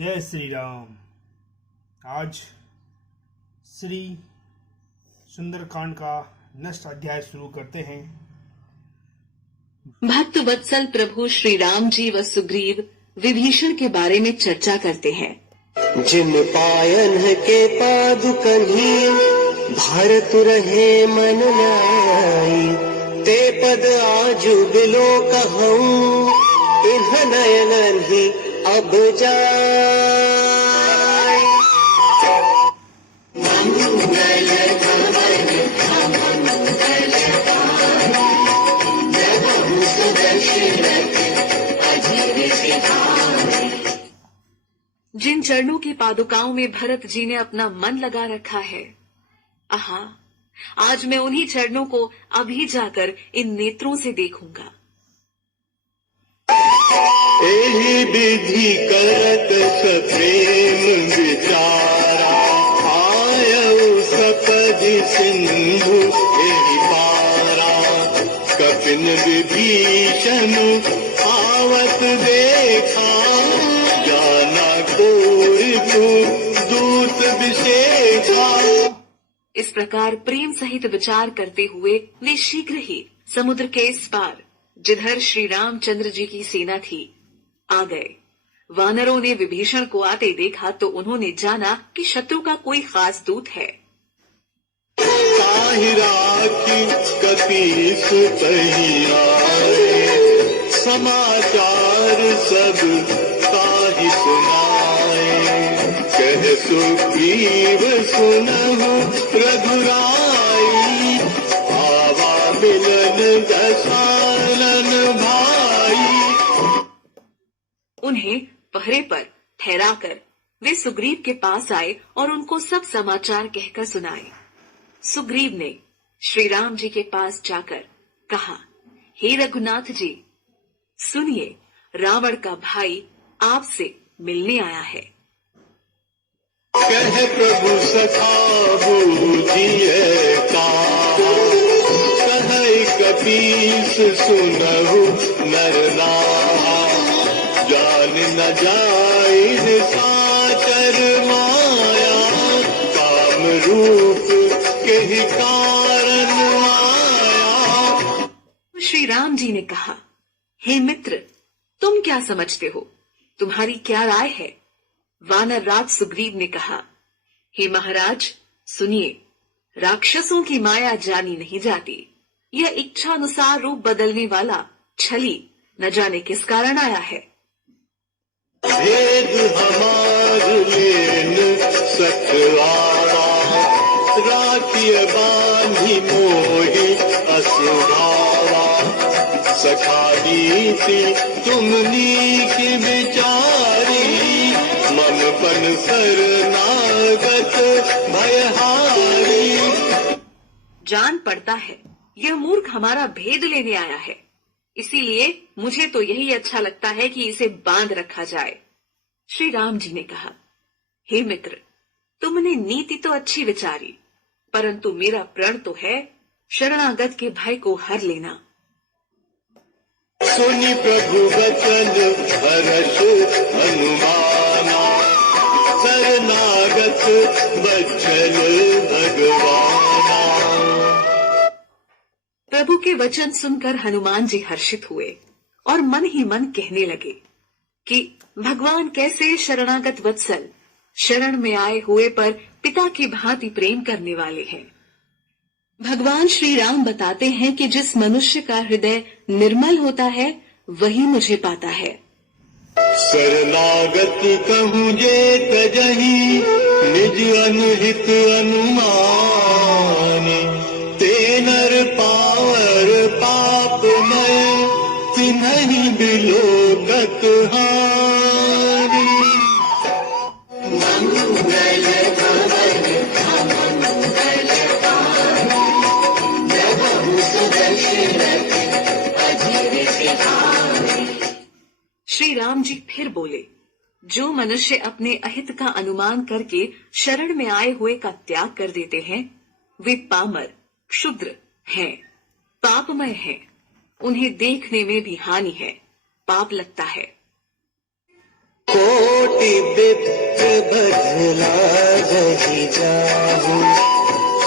जय श्री राम। आज श्री सुंदरकांड का नेक्स्ट अध्याय शुरू करते हैं। भक्त वत्सल प्रभु श्री राम जी व सुग्रीव विभीषण के बारे में चर्चा करते हैं। जिन पायन के पादुकन्ही भारत रहे मन न्यायी, ते पद आजु बिलो कहूँ, इन्ह नयनन ही अब जाय। जिन चरणों की पादुकाओं में भरत जी ने अपना मन लगा रखा है, आहा, आज मैं उन्हीं चरणों को अभी जाकर इन नेत्रों से देखूंगा। एहि विधि करत सप्रेम विचारा, आयउ सपदि सिंधु एहि पारा। कपिन विभीषण आवत देखा, जाना कोरितु दूत विशेषा। इस प्रकार प्रेम सहित विचार करते हुए वे शीघ्र ही समुद्र के इस पार, जिधर श्री रामचंद्र जी की सेना थी, आ गए। वानरों ने विभीषण को आते देखा तो उन्होंने जाना कि शत्रु का कोई खास दूत है। कपीस समाचार सब ताहि सुनाए, कह सुग्रीव सुनहु रघुराई, आवा मिलन दसानन भाई। उन्हें पहरे पर ठहराकर वे सुग्रीव के पास आए और उनको सब समाचार कहकर सुनाए। सुग्रीव ने श्री राम जी के पास जाकर कहा, हे रघुनाथ जी, सुनिए, रावण का भाई आपसे मिलने आया है। कह प्रभु सखा बूझिए का, कह कपीस सुनहु नर नाहा, जान न जाए साचर माया, काम रूप के ही कारण आया। श्री राम जी ने कहा, हे मित्र, तुम क्या समझते हो? तुम्हारी क्या राय है? वानर राज सुग्रीव ने कहा, हे महाराज, सुनिए, राक्षसों की माया जानी नहीं जाती। यह इच्छा अनुसार रूप बदलने वाला छली न जाने किस कारण आया है। भेद हमार लेन सतवारा, राखिय बांधी मोहि असुभावा। सखा नीति तुमनी की विचारी, मन पन शरणागत भयहारी। जान पड़ता है यह मूर्ख हमारा भेद लेने आया है, इसीलिए मुझे तो यही अच्छा लगता है कि इसे बांध रखा जाए। श्री राम जी ने कहा, हे मित्र, तुमने नीति तो अच्छी विचारी, परंतु मेरा प्रण तो है शरणागत के भय को हर लेना। सुनि प्रभु वचन हर्ष हनुमाना, शरणागत बचन भगवाना। प्रभु के वचन सुनकर हनुमान जी हर्षित हुए और मन ही मन कहने लगे कि भगवान कैसे शरणागत वत्सल, शरण में आए हुए पर पिता की भांति प्रेम करने वाले हैं। भगवान श्री राम बताते हैं कि जिस मनुष्य का हृदय निर्मल होता है वही मुझे पाता है। शरणागत कहूँ जे तजहि, निज अनुहित अनुमानी, ते नर पावर पाप में तिन्हि बिलोकत हारी। मंगल भवन मंगल श्री राम जी फिर बोले, जो मनुष्य अपने अहित का अनुमान करके शरण में आए हुए का त्याग कर देते हैं, वे पामर, क्षुद्र हैं, पापमय हैं। उन्हें देखने में भी हानि है, पाप लगता है। कोटि विप्र बदला रही जाहू,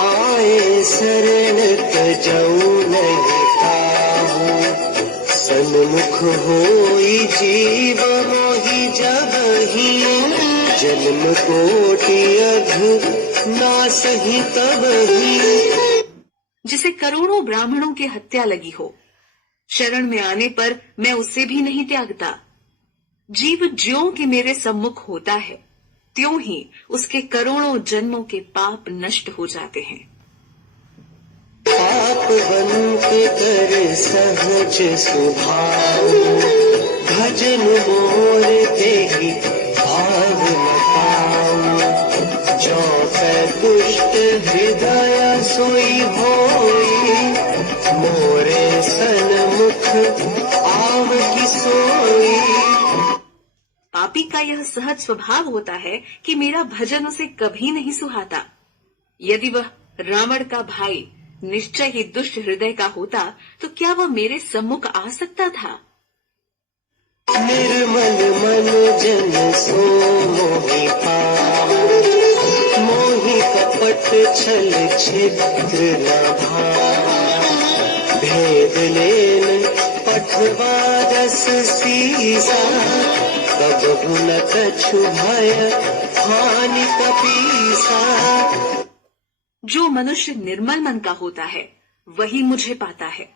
आए शरण तजऊ नहीं पाहू। सन्मुख होई जीव मोहि जबहि, जन्म कोटि अघ नासहि तबहि। जिसे करोड़ों ब्राह्मणों की हत्या लगी हो, शरण में आने पर मैं उसे भी नहीं त्यागता। जीव ज्यों के मेरे सम्मुख होता है, त्यों ही उसके करोड़ों जन्मों के पाप नष्ट हो जाते हैं। पाप बंत कर सहज स्वभाव, भजन मोर तेहि भाव न पाऊं। जो पै दुष्ट हृदय सोई होई, मोरे सन्मुख आव की सोई। पापी का यह सहज स्वभाव होता है कि मेरा भजन उसे कभी नहीं सुहाता। यदि वह रावण का भाई निश्चय ही दुष्ट हृदय का होता तो क्या वह मेरे सम्मुख आ सकता था? निर्मल मन जन सो मोहि पावो, मोहि कपट छल छिद्र न भावो। भेद लेन पठवा रस सीसा, कबहु न कछु भय हानि कपीसा। जो मनुष्य निर्मल मन का होता है वही मुझे पाता है।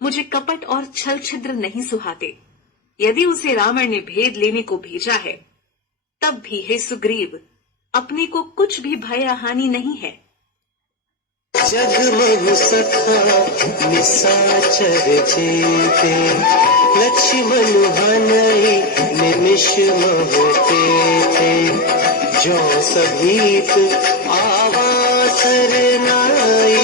मुझे कपट और छल छिद्र नहीं सुहाते। यदि उसे रावण ने भेद लेने को भेजा है, तब भी हे सुग्रीव, अपने को कुछ भी भय हानि नहीं है। जगमगु सखा निशाचर जेते, लक्ष्मण हनई निमिष महते थे। जो सभीत आवा सरनाई,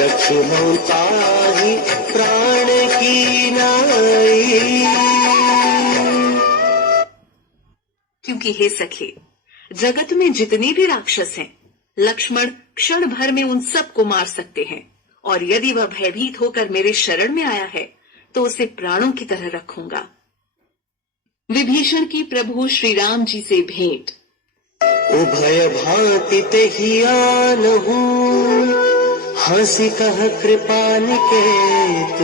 रखहु ताहि प्राण की नाई। क्योंकि हे सखे, जगत में जितने भी राक्षस हैं, लक्ष्मण क्षण भर में उन सब को मार सकते हैं। और यदि वह भयभीत होकर मेरे शरण में आया है तो उसे प्राणों की तरह रखूंगा। विभीषण की प्रभु श्री राम जी से भेंट। उभय भांति तेहि आनहु, हंसी कह कृपा निकेत।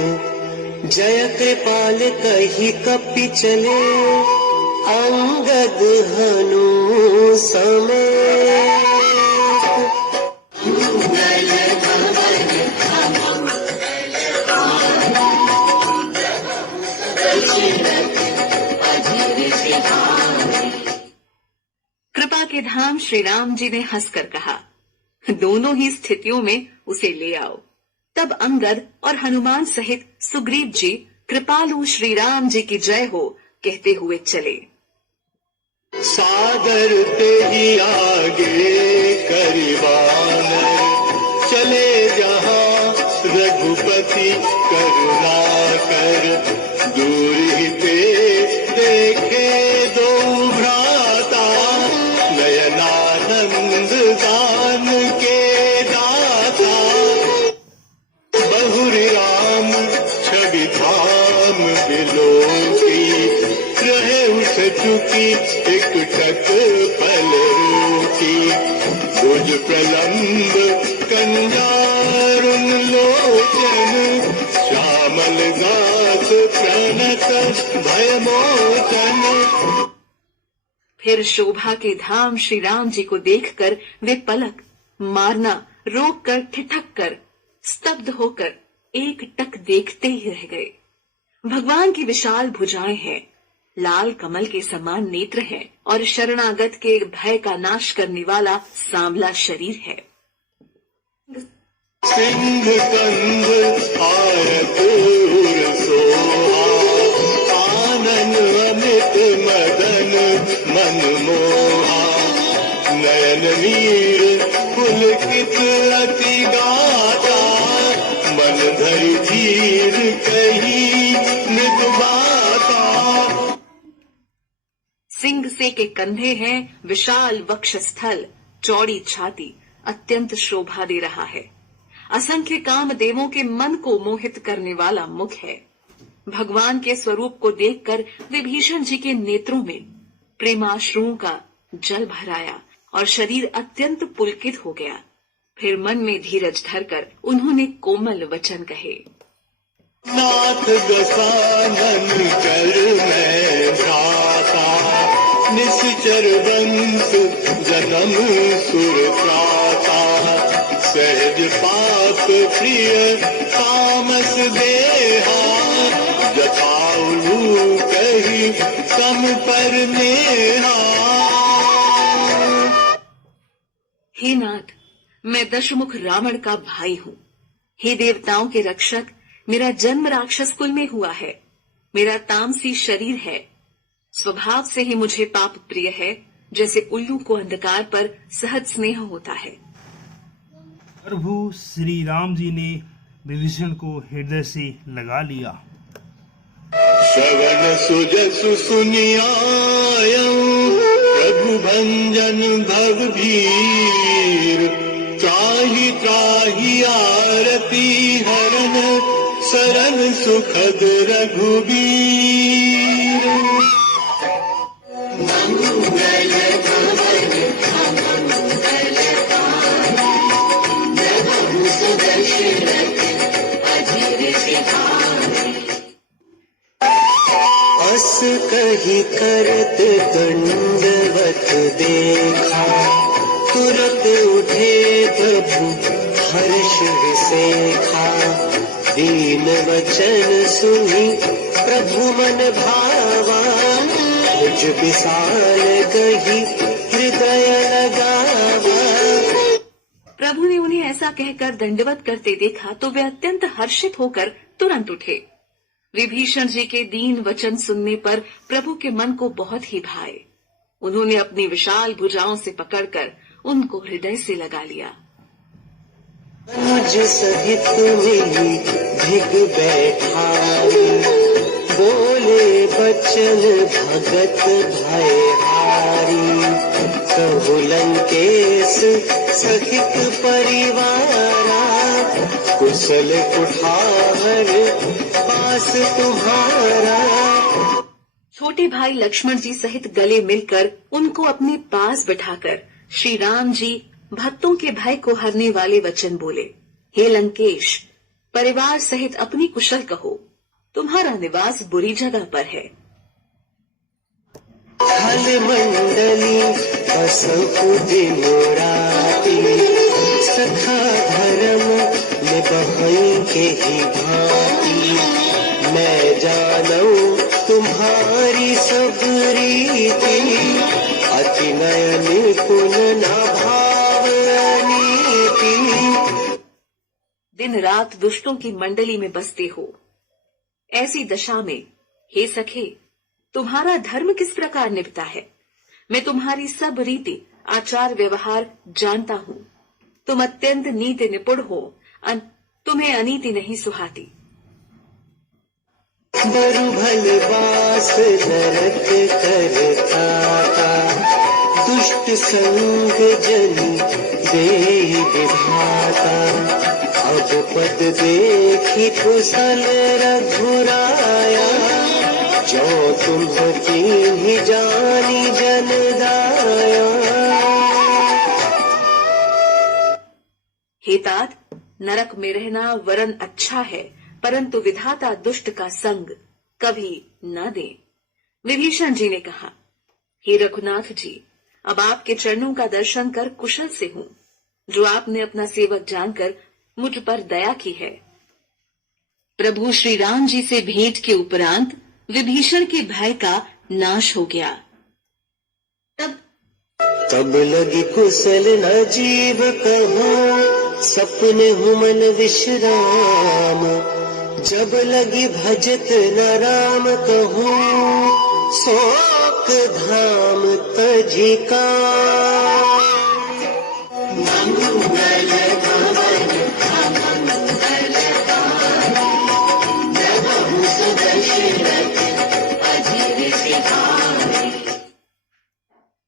जय कृपाल कही कपि चले, अंगद हनु समेत। कृपा के धाम श्री राम जी ने हंसकर कहा, दोनों ही स्थितियों में उसे ले आओ। तब अंगद और हनुमान सहित सुग्रीव जी कृपालु श्री राम जी की जय हो कहते हुए चले। सागर तेहि आगे करिवानर, चले जहाँ रघुपति करुणा कर। दूर ही ते देखे दो भ्राता, नयनानंद दान के दाता। बहुरी राम छवि धाम बिलोकी, रहे उस चुकी एकटक पल रूकी। भुज प्रलंब कंजारुन लोचन, श्यामल गात प्रणत भयमोचन। फिर शोभा के धाम श्री राम जी को देखकर वे पलक मारना रोक कर ठिठक कर स्तब्ध होकर एक टक देखते ही रह गए। भगवान की विशाल भुजाएं हैं, लाल कमल के समान नेत्र हैं और शरणागत के भय का नाश करने वाला सांवला शरीर है। सिंह कंद आरत उर सोहा, आनन अमित मदन मन मोहा। नयन नीर पुलकित अति गाता, मन धरि धीर कही मृदु बाता। सिंह से के कंधे हैं, विशाल वक्षस्थल, चौड़ी छाती अत्यंत शोभा दे रहा है। असंख्य कामदेवों के मन को मोहित करने वाला मुख है। भगवान के स्वरूप को देखकर विभीषण जी के नेत्रों में प्रेमाश्रुओं का जल भराया और शरीर अत्यंत पुलकित हो गया। फिर मन में धीरज धरकर उन्होंने कोमल वचन कहे। नाथ गसानन कर मैं भ्राता, निश्चर वंश जन्म सुर त्राता, सहज पाप प्रिय तामस देहा, जताऊ कही सम पर नेहा। हे नाथ, मैं दशमुख रावण का भाई हूँ। हे देवताओं के रक्षक, मेरा जन्म राक्षस कुल में हुआ है। मेरा तामसी शरीर है। स्वभाव से ही मुझे पाप प्रिय है, जैसे उल्लू को अंधकार पर सहज स्नेह होता है। प्रभु श्री राम जी ने विभीषण को हृदय से लगा लिया। श्रवण सुजसु सुनियायं, प्रभु भंजन भव भीर, त्राहि त्राहि आरती हरन, शरण सुखद रघुबीर। अस कही करत दंडवत देखा, तुरत उठे प्रभु हर्ष विसेखा, दीन वचन सुनी प्रभु मन भावा, मुझ विशाल कही हृदय लगावा। प्रभु ने उन्हें ऐसा कहकर दंडवत करते देखा तो वे अत्यंत हर्षित होकर तुरंत उठे। विभीषण जी के दीन वचन सुनने पर प्रभु के मन को बहुत ही भाए। उन्होंने अपनी विशाल भुजाओं से पकड़कर उनको हृदय से लगा लिया। अनुज सहित मिली भिग बैठाई, बोले बचन भगत भय हारी, कहु लंकेश सहित परिवारा, कुशल कुठार पास तुम्हारा। छोटे भाई लक्ष्मण जी सहित गले मिलकर उनको अपने पास बिठाकर श्री राम जी भक्तों के भय को हरने वाले वचन बोले। हे लंकेश, परिवार सहित अपनी कुशल कहो, तुम्हारा निवास बुरी जगह पर है। हल मंडली बसहु दिन राती, सखा धर्म निभई के ही भांति, मैं जानऊ तुम्हारी सब रीति, अति नयन कुल न भाव नीति। दिन रात दुष्टों की मंडली में बसते हो। ऐसी दशा में हे सखे, तुम्हारा धर्म किस प्रकार निभता है? मैं तुम्हारी सब रीति आचार व्यवहार जानता हूँ। तुम अत्यंत नीति निपुण हो, तुम्हें अनीति नहीं सुहाती। बरु भल बास नरक करता, दुष्ट संग जन देहि विधाता, अब पद देखि कुशल रघुराया, जो तुम ही जानी जन दाया। हे तात, नरक में रहना वरन अच्छा है, परंतु विधाता दुष्ट का संग कभी न दे। विभीषण जी ने कहा, हे रघुनाथ जी, अब आपके चरणों का दर्शन कर कुशल से हूँ, जो आपने अपना सेवक जानकर मुझ पर दया की है। प्रभु श्री राम जी से भेंट के उपरांत विभीषण के भय का नाश हो गया। तब लगी कुशल न जीव कहो, सपने हुमन विश्राम, जब लगी भजत न राम कहूँ, शोक धाम तजिका।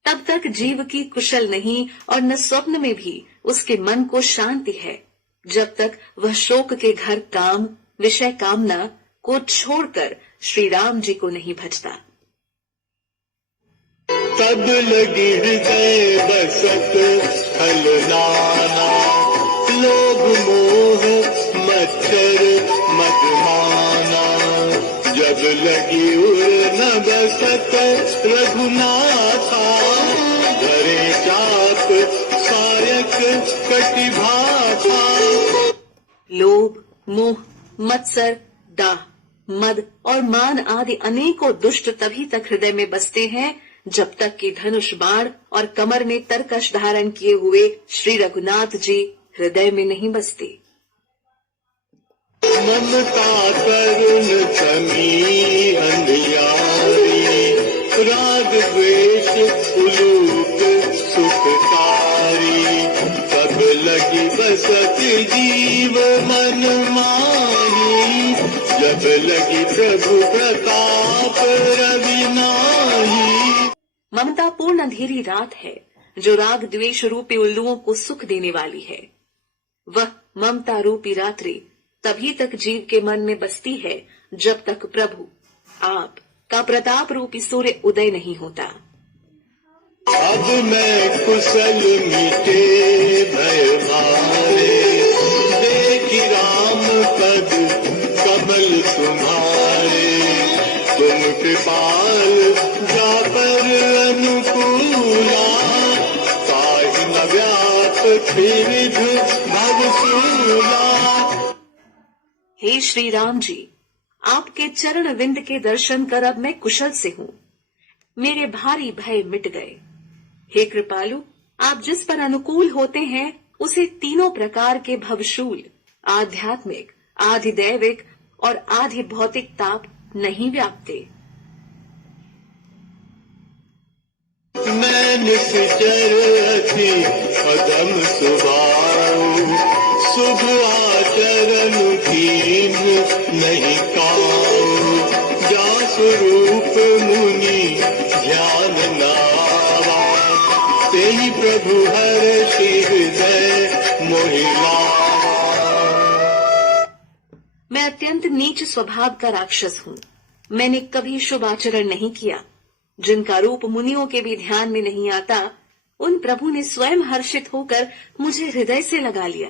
तब तक जीव की कुशल नहीं और न स्वप्न में भी उसके मन को शांति है, जब तक वह शोक के घर काम विषय कामना को छोड़कर श्री राम जी को नहीं भजता। तब लगी हृदय बसत छलनाना, लोभ मोह मच्छर मदमाना, जब लगी उड़ न बसत रघुनाथा, धरे चाप सायक कटिभाथा। लोभ, मोह, मत्सर, दाह, मद और मान आदि अनेकों दुष्ट तभी तक हृदय में बसते हैं जब तक कि धनुष बाण और कमर में तरकश धारण किए हुए श्री रघुनाथ जी हृदय में नहीं बसते। ममता करुण समी अंधियारी, राग द्वेष उलूक सुखकारी, सब लगी बसत जीव मन माही, जब लगी प्रभु प्रताप रवि नाही। ममता पूर्ण अंधेरी रात है जो राग द्वेष रूपी उल्लुओं को सुख देने वाली है। वह ममता रूपी रात्रि तभी तक जीव के मन में बसती है जब तक प्रभु आप का प्रताप रूपी सूर्य उदय नहीं होता। अब मैं कुशल मिटे भय मारे, देखी राम पद कमल तुम्हारे, तुम कृपाल जा पर अनुकूला, काहि न व्याप त्रिविध भवसूला। हे श्री राम जी, आपके चरण विंद के दर्शन कर अब मैं कुशल से हूँ, मेरे भारी भय मिट गए। हे कृपालु, आप जिस पर अनुकूल होते हैं उसे तीनों प्रकार के भवशूल, आध्यात्मिक, आधिदैविक और आधि भौतिक ताप नहीं व्यापते। मैं निश्चर अति अदम सुभाऊ, शुभ आचरण कीन नहीं काऊ, जा स्वरूप मुनि ध्यान नावा, तेहि प्रभु हर्षि हृदय मोहि लावा। मैं अत्यंत नीच स्वभाव का राक्षस हूँ। मैंने कभी शुभ आचरण नहीं किया। जिनका रूप मुनियों के भी ध्यान में नहीं आता, उन प्रभु ने स्वयं हर्षित होकर मुझे हृदय से लगा लिया।